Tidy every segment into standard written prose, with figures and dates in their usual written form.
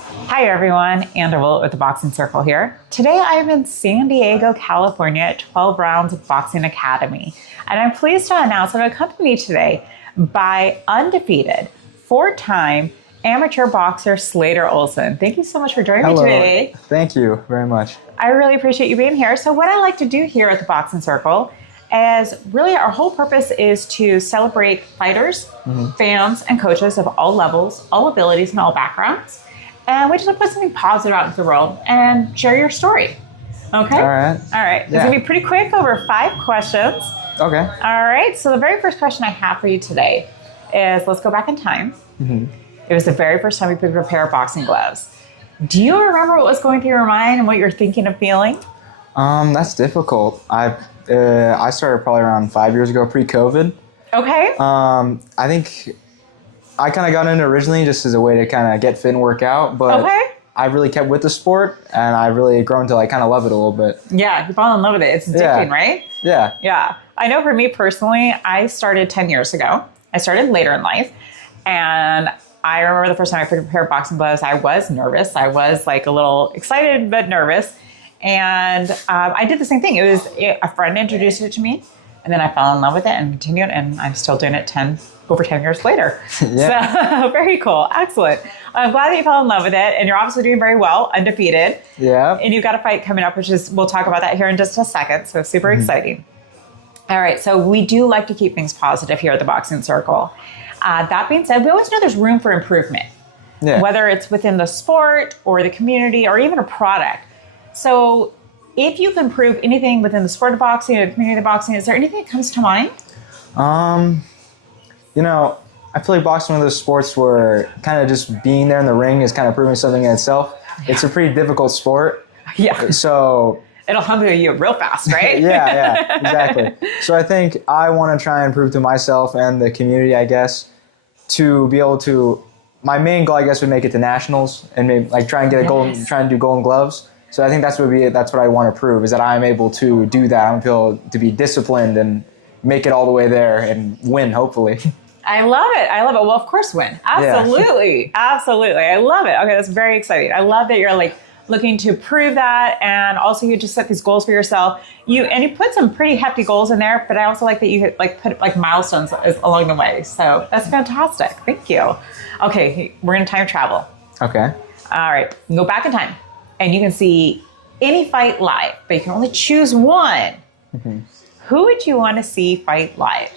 Hi everyone, Anna Willett with the Boxing Circle here. Today I'm in San Diego, California at 12 Rounds Boxing Academy. And I'm pleased to announce I'm accompanied today by undefeated, four-time amateur boxer Slater Olson. Thank you so much for joining me today. Thank you very much. I really appreciate you being here. So what I like to do here at the Boxing Circle is really our whole purpose is to celebrate fighters, fans, and coaches of all levels, all abilities, and all backgrounds. And we just want to put something positive out into the world and share your story. Okay? All right. All right. It's going to be pretty quick, over 5 questions. Okay. All right. So the very first question I have for you today is, let's go back in time. It was the very first time we picked up a pair of boxing gloves. Do you remember what was going through your mind and what you're thinking of feeling? That's difficult. I started probably around 5 years ago, pre-COVID. Okay. I think I kind of got into it originally just as a way to kind of get fit and work out, but I really kept with the sport, and I really grown to kind of love it a little bit. Yeah, you fall in love with it. It's addicting, right? Yeah. Yeah. I know for me personally, I started 10 years ago. I started later in life, and I remember the first time I picked up a pair of boxing gloves, I was nervous. I was a little excited but nervous, and I did the same thing. It was a friend introduced it to me, and then I fell in love with it and continued, and I'm still doing it over 10 years later. Yeah. So very cool. Excellent. I'm glad that you fell in love with it, and you're obviously doing very well, undefeated. Yeah. And you've got a fight coming up, we'll talk about that here in just a second. So super exciting. All right. So we do like to keep things positive here at the Boxing Circle. That being said, we always know there's room for improvement, whether it's within the sport or the community or even a product. So if you've improved anything within the sport of boxing or the community of boxing, is there anything that comes to mind? I feel like boxing is one of those sports where kind of just being there in the ring is kind of proving something in itself. Yeah. It's a pretty difficult sport. Yeah. So it'll humble you real fast, right? yeah, exactly. So I think I want to try and prove to myself and the community, I guess, to be able to, my main goal, I guess, would make it to nationals and maybe try and get try and do golden gloves. So I think that's what I want to prove, is that I'm able to do that. I'm able to be disciplined and make it all the way there and win, hopefully. I love it. Well, of course, win. Absolutely. Yeah. Absolutely. I love it. Okay, that's very exciting. I love that you're looking to prove that, and also you just set these goals for yourself. You put some pretty hefty goals in there, but I also like that you put milestones along the way. So that's fantastic. Thank you. Okay, we're going to time travel. Okay. All right. You can go back in time, and you can see any fight live, but you can only choose one. Who would you want to see fight live?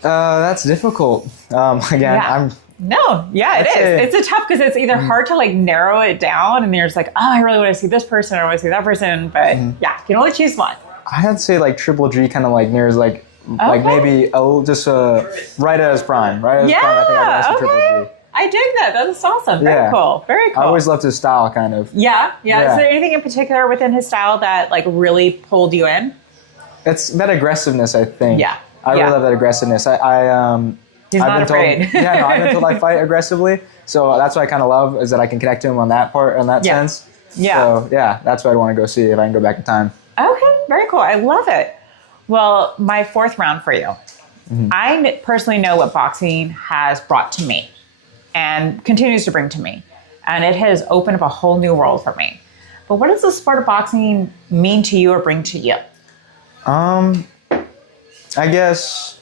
That's difficult. Again, it is. It's a tough, because it's either hard to narrow it down, and there's I really want to see this person or I want to see that person, but you can only choose one. I had to say Triple G kind of mirrors maybe just right at his prime. Right at his prime, I think I'd want to see Triple G. I dig that. That's awesome. Very cool. Very cool. I always loved his style, kind of. Yeah. Is there anything in particular within his style that really pulled you in? It's that aggressiveness, I think. Yeah. I really love that aggressiveness. He's not afraid. I've been told I fight aggressively, so that's what I kind of love, is that I can connect to him on that sense. Yeah. So that's what I'd want to go see if I can go back in time. Okay, very cool. I love it. Well, my 4th round for you. I personally know what boxing has brought to me and continues to bring to me, and it has opened up a whole new world for me. But what does the sport of boxing mean to you or bring to you? I guess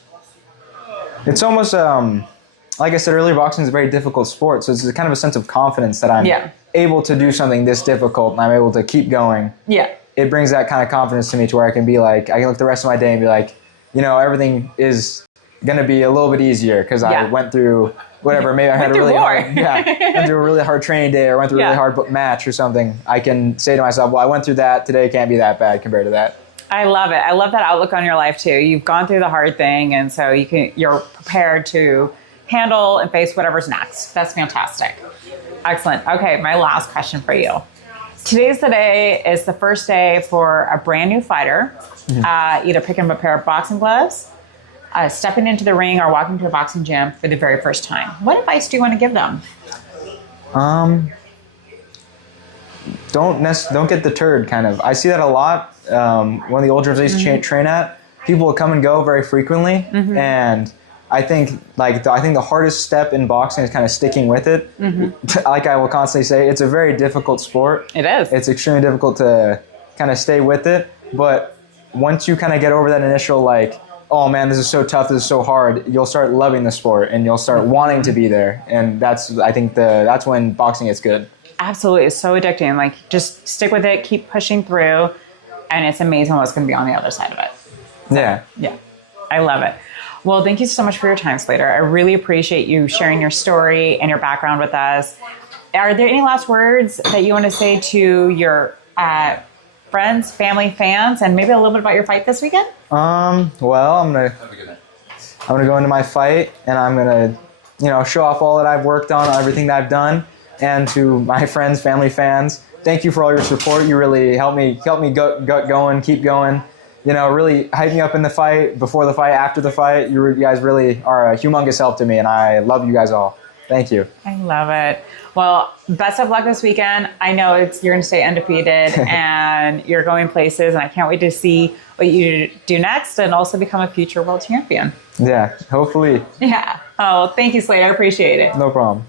it's almost, like I said earlier, boxing is a very difficult sport. So it's kind of a sense of confidence that I'm able to do something this difficult and I'm able to keep going. Yeah. It brings that kind of confidence to me to where I can be I can look the rest of my day and be everything is going to be a little bit easier because I went through whatever. Maybe I had went through a really hard training day or went through a really hard match or something. I can say to myself, well, I went through that. Today can't be that bad compared to that. I love it. I love that outlook on your life too. You've gone through the hard thing, and so you're prepared to handle and face whatever's next. That's fantastic. Excellent. Okay, my last question for you. Today's the day. Is the first day for a brand new fighter, either picking up a pair of boxing gloves, stepping into the ring, or walking to a boxing gym for the very first time. What advice do you want to give them? Don't get deterred, kind of. I see that a lot. One of the old gyms I used to train at, people will come and go very frequently, and I think the hardest step in boxing is kind of sticking with it. Like I will constantly say, it's a very difficult sport. It is. It's extremely difficult to kind of stay with it. But once you kind of get over that initial like, oh man, this is so tough, this is so hard, you'll start loving the sport and you'll start wanting to be there. And that's when boxing gets good. Absolutely. It's so addicting. Like, just stick with it, keep pushing through, and it's amazing what's going to be on the other side of it. So, yeah. I love it. Well, thank you so much for your time, Slater. I really appreciate you sharing your story and your background with us. Are there any last words that you want to say to your friends, family, fans, and maybe a little bit about your fight this weekend? Well, I'm gonna go into my fight, and I'm gonna, show off all that I've worked on, everything that I've done. And to my friends, family, fans, thank you for all your support. You really helped me go going, keep going. Really hype me up in the fight, before the fight, after the fight. You guys really are a humongous help to me, and I love you guys all. Thank you. I love it. Well, best of luck this weekend. I know you're going to stay undefeated, and you're going places, and I can't wait to see what you do next and also become a future world champion. Yeah, hopefully. Yeah. Oh, thank you, Slater. I appreciate it. No problem.